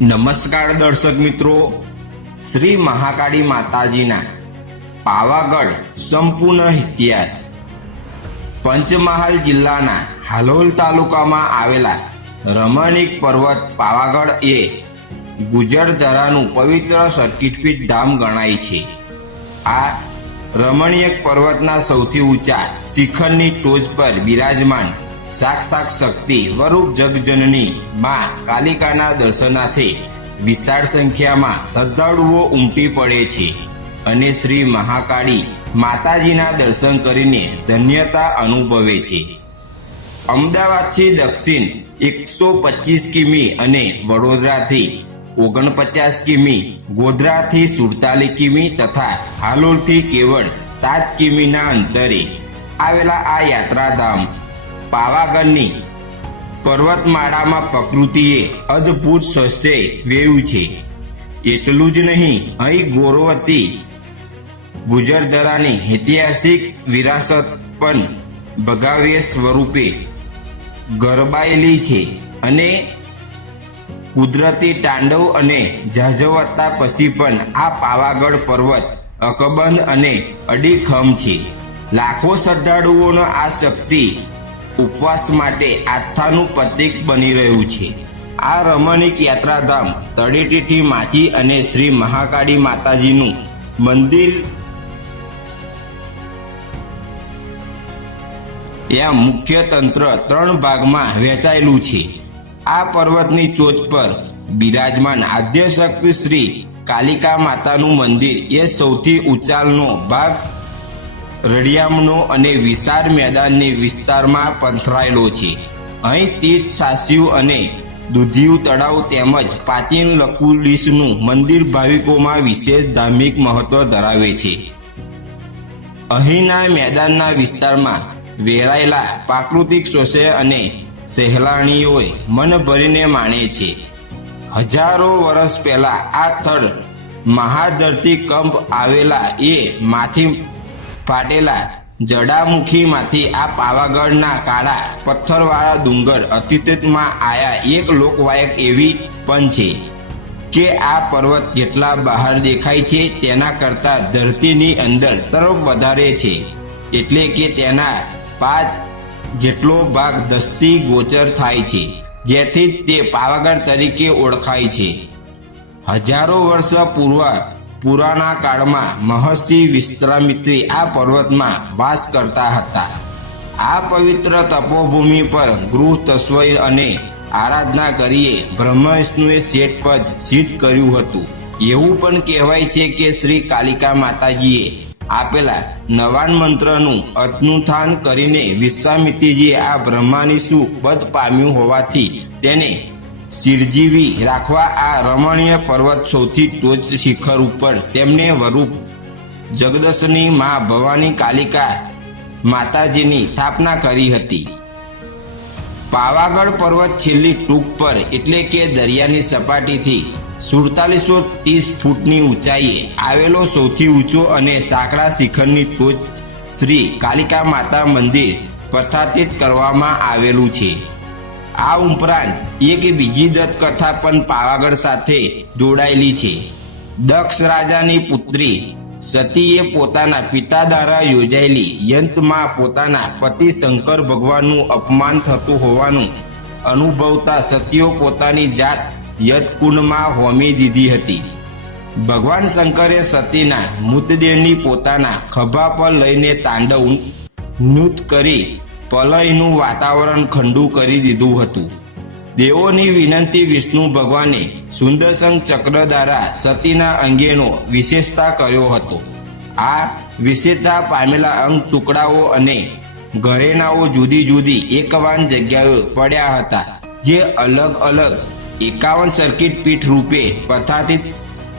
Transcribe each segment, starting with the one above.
નમસ્કાર દર્શક મિત્રો. શ્રી મહાકાળી માતાજીના પાવાગઢ સંપૂર્ણ ઇતિહાસ પંચમહાલ જિલ્લાના હાલોલ તાલુકામાં આવેલા રમણીક પર્વત પાવાગઢ એ ગુજરધરાનું પવિત્ર સર્કિટપીઠ ધામ ગણાય છે. આ રમણીય પર્વતના સૌથી ઊંચા શિખરની ટોચ પર બિરાજમાન સાક્ષાત શક્તિ વરૂપ જગજનની માં કાલિકાના દર્શનાથી વિશાળ સંખ્યામાં શ્રદ્ધાળુઓ ઉમટી પડે છે અને શ્રી મહાકાળી માતાજીના દર્શન કરીને ધન્યતા અનુભવે છે. અમદાવાદથી દક્ષિણ એકસો પચીસ કિમી અને વડોદરાથી ઓગણપચાસ કિમી, ગોધરાથી સુડતાલીસ કિમી તથા હાલોલથી કેવળ સાત કિમીના અંતરે આવેલા આ યાત્રાધામ પાવાગઢની પર્વતમાળામાં પ્રકૃતિએ અદ્ભુત સસ્ય વેયું છે. એટલું જ નહીં, અહીં ગોરવતી ગુજરધરાની ઐતિહાસિક વિરાસત પણ ભગાવ્ય સ્વરૂપે ગરબાયેલી છે અને કુદરતી તાંડવ અને ઝાઝવતા પછી પણ આ પાવાગઢ પર્વત અકબંધ અને અડીખમ છે. લાખો શ્રદ્ધાળુઓનો આ શક્તિ ઉપવાસ માટે આસ્થાનું પ્રતીક બની રહ્યું છે. આ રમણીક યાત્રાધામ તળેટીથી માથી અને શ્રી મહાકાળી માતાજીનું મંદિર ત્યાં મુખ્ય તંત્ર ત્રણ ભાગમાં વહેંચાયેલું છે. આ પર્વતની ટોચ પર બિરાજમાન આદ્યશક્તિ શ્રી કાલિકા માતાનું મંદિર એ સૌથી ઊંચાલનો ભાગ રડિયામનો અને વિશાળ મેદાનની વિસ્તારમાં પંથરાયેલો છે. અહીં તીર્થ સાસ્યુ અને દૂધિયું તળાવ તેમજ પ્રાચીન લકુલીસનું મંદિર ભાવિકોમાં વિશેષ ધાર્મિક મહત્વ ધરાવે છે. અહીંના મેદાનના વિસ્તારમાં વેરાયેલા પ્રાકૃતિક શોષે અને સહેલાણીઓએ મન ભરીને માણે છે. હજારો વર્ષ પહેલા આ સ્થળ મહાધરતી કંપ આવેલા એ માથી ફાટેલા જડામુખીમાંથી આ પાવાગઢના કાળા પથ્થરવાળા ડુંગર અતિતમાં આયા એક લોકવાયક એવી પણ છે કે આ પર્વત જેટલા બહાર દેખાય છે, તેના કરતાં ધરતીની અંદર તરફ વધારે છે. એટલે કે તેના પાંચ જેટલો ભાગ દસ્તી ગોચર થાય છે, જેથી તે પાવાગઢ તરીકે ઓળખાય છે. હજારો વર્ષ પૂર્વ પુરાના કાળમાં મહર્ષિ વિશ્વામિત્રી આ પર્વતમાં વાસ કરતા હતા. આ પવિત્ર તપોભૂમિ પર ગૃહ તસ્વ અને આરાધના કરીએ બ્રહ્મવિષ્ણુએ શેઠ પદ સિદ્ધ કર્યું હતું. એવું પણ કહેવાય છે કે શ્રી કાલિકા માતાજીએ આપેલા નવાન મંત્રનું અતનુથાન કરીને વિશ્વામિત્રીજીએ આ બ્રહ્માની શું પદ પામ્યું હોવાથી તેને ચિરજીવી રાખવા આ રમણીય પર્વત સૌથી ટોચ શિખર ઉપર તેમને વરૂપ જગદશની મા ભવાની કાલિકા માતાજીની સ્થાપના કરી હતી. પાવાગઢ પર્વત છેલ્લી ટૂંક પર એટલે કે દરિયાની સપાટીથી સુડતાલીસો ત્રીસ ફૂટની ઊંચાઈએ આવેલો સૌથી ઊંચો અને સાંકડા શિખરની ટોચ શ્રી કાલિકા માતા મંદિર પ્રસ્થાપિત કરવામાં આવેલું છે. આ ઉપરાંત એક બીજી દત્તકથા પણ પાવાગઢ સાથે જોડાયેલી છે. દક્ષ રાજાની પુત્રી સતીએ પોતાના પિતા દ્વારા યોજાયેલી યંત્રમાં પોતાના પતિ શંકર ભગવાનનું અપમાન થતું હોવાનું અનુભવતા સતીઓ પોતાની જાત યજકુંડમાં હોમી દીધી હતી. ભગવાન શંકરે સતીના મૃતદેહની પોતાના ખભા પર લઈને તાંડવ નૃત કરી પલયનું વાતાવરણ ખંડુ કરી દીધું હતું. દેવોની વિનંતી વિષ્ણુ ભગવાને સુંદરસંગ ચક્ર દ્વારા સતીના અંગેનો વિશેષતા કર્યો હતો. આ વિશેષતા પામેલા અંગ ટુકડાઓ અને ઘરેણાઓ જુદી જુદી એકવાન જગ્યાએ પડ્યા હતા, જે અલગ અલગ એકાવન સર્કિટ પીઠ રૂપે પ્રથાપિત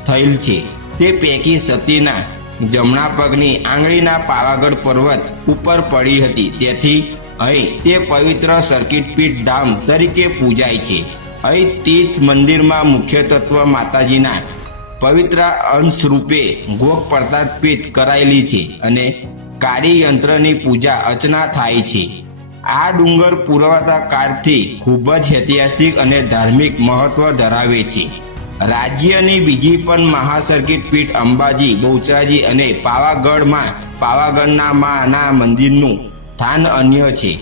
થયેલ છે. તે પૈકી સતીના જમણા પગની આંગળીના પાવાગઢ પર્વત ઉપર પડી હતી. તેથી અહીં તે પવિત્ર સર્કિટ પીઠ ધામ તરીકે પૂજાય છે. અહીં તીર્થ મંદિરમાં મુખ્ય તત્વ માતાજીના પવિત્ર અંશ રૂપે ગોખ પ્રતાપીઠ કરાયેલી છે અને કાળી યંત્રની પૂજા અર્ચના થાય છે. આ ડુંગર પુરાવતા કાળથી ખૂબ જ ઐતિહાસિક અને ધાર્મિક મહત્વ ધરાવે છે. રાજ્યની બીજી પણ મહાસર્કિટ પીઠ અંબાજી, બહુચરાજી અને પાવાગઢમાં પાવાગઢના માના મંદિરનું સ્થાન અન્ય છે.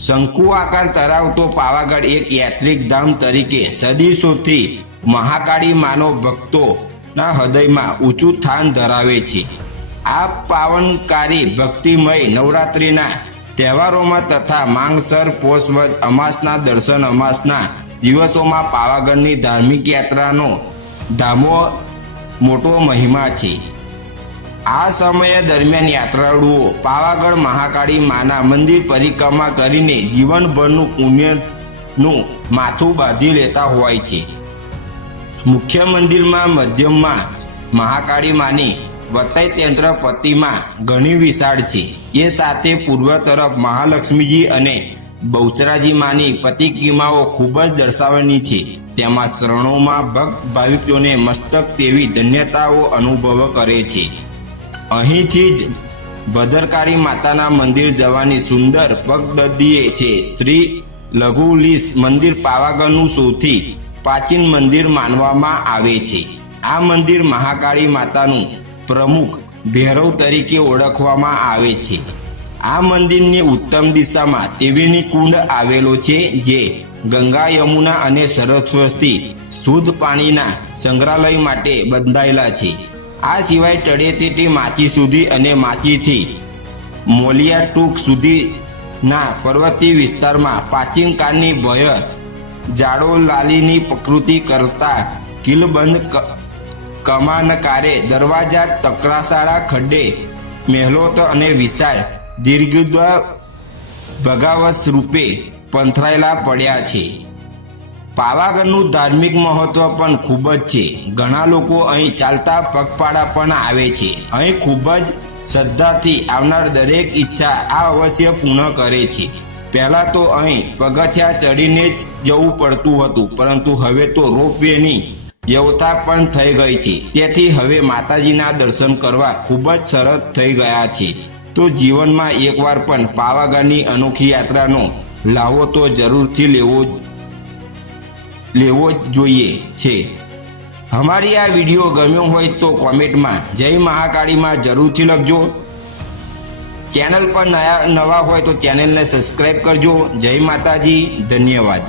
શંકુ આકાર ધરાવતો પાવાગઢ એક યાત્રિક ધામ તરીકે સદીસોથી મહાકાળી માનવ ભક્તોના હૃદયમાં ઊંચું સ્થાન ધરાવે છે. આ પાવનકારી ભક્તિમય નવરાત્રિના તહેવારોમાં તથા માંગસર પોષવદ અમાસના દર્શન, અમાસના દિવસોમાં પાવાગઢની ધાર્મિક યાત્રાનો ધામો મોટો મહિમા છે. આ સમય દરમિયાન યાત્રાળુઓ પાવાગઢ મહાકાળી માના મંદિર પરિક્રમા કરીને જીવનભરનું પુણ્યનું માથું બાંધી લેતા હોય છે. મુખ્ય મંદિરમાં મધ્યમમાં મહાકાળી માની વતય તંત્ર પ્રતિમા ઘણી વિશાળ છે. એ સાથે પૂર્વ તરફ મહાલક્ષ્મીજી અને બહુચરાજી માની પ્રતિક્રિયાઓ ખૂબ જ દર્શાવવાની છે. તેમાં ચરણોમાં ભક્ત ભાવિકોને મસ્તક તેવી ધન્યતાઓ અનુભવ કરે છે. અહીંથી જ ભદ્રકાળી માતાના મંદિર જવાની સુંદર પગદર્દીએ છે. શ્રી લઘુલીસ મંદિર પાવાગઢનું સૌથી પ્રાચીન મંદિર માનવામાં આવે છે. આ મંદિર મહાકાળી માતાનું પ્રમુખ ભૈરવ તરીકે ઓળખવામાં આવે છે. આ મંદિરની ઉત્તમ દિશામાં ત્રિવેણી કુંડ આવેલો છે, જે ગંગા યમુના અને સરસ્વતી શુદ્ધ પાણીના સંગ્રહાલય માટે બંધાયેલા છે. આ સિવાય તળેટીથી માચી સુધી અને માચીથી મોલિયા ટૂંક સુધીના પર્વતીય વિસ્તારમાં પ્રાચીન કાળની ભય જાડો લાલીની પ્રકૃતિ કરતા કિલબંધ કમાનકારે દરવાજા, તકરાશાળા ખડ્ડે મહેલોત અને વિશાળ દીર્ઘદ્વાર ભગાવસ રૂપે પંથરાયેલા પડ્યા છે. પાવાગઢનું ધાર્મિક મહત્વ પણ ખૂબ જ છે. ઘણા લોકો અહીં ચાલતા પગપાળા પણ આવે છે. અહીં ખૂબ જ શ્રદ્ધાથી આવનાર દરેક ઈચ્છા આ અવશ્ય પૂર્ણ કરે છે. પહેલાં તો અહીં પગથિયા ચડીને જ જવું પડતું હતું, પરંતુ હવે તો રોપવેની વ્યવસ્થા પણ થઈ ગઈ છે. તેથી હવે માતાજીના દર્શન કરવા ખૂબ જ સરળ થઈ ગયા છે. તો જીવનમાં એકવાર પણ પાવાગઢની અનોખી યાત્રાનો લાવો તો જરૂરથી લેવો લેવો જ જોઈએ છે. અમારી આ વીડિયો ગમ્યો હોય તો કોમેન્ટમાં જય મહાકાળીમાં જરૂરથી લખજો. ચેનલ પર નયા, નવા હોય તો ચેનલને સબસ્ક્રાઈબ કરજો. જય માતાજી, ધન્યવાદ.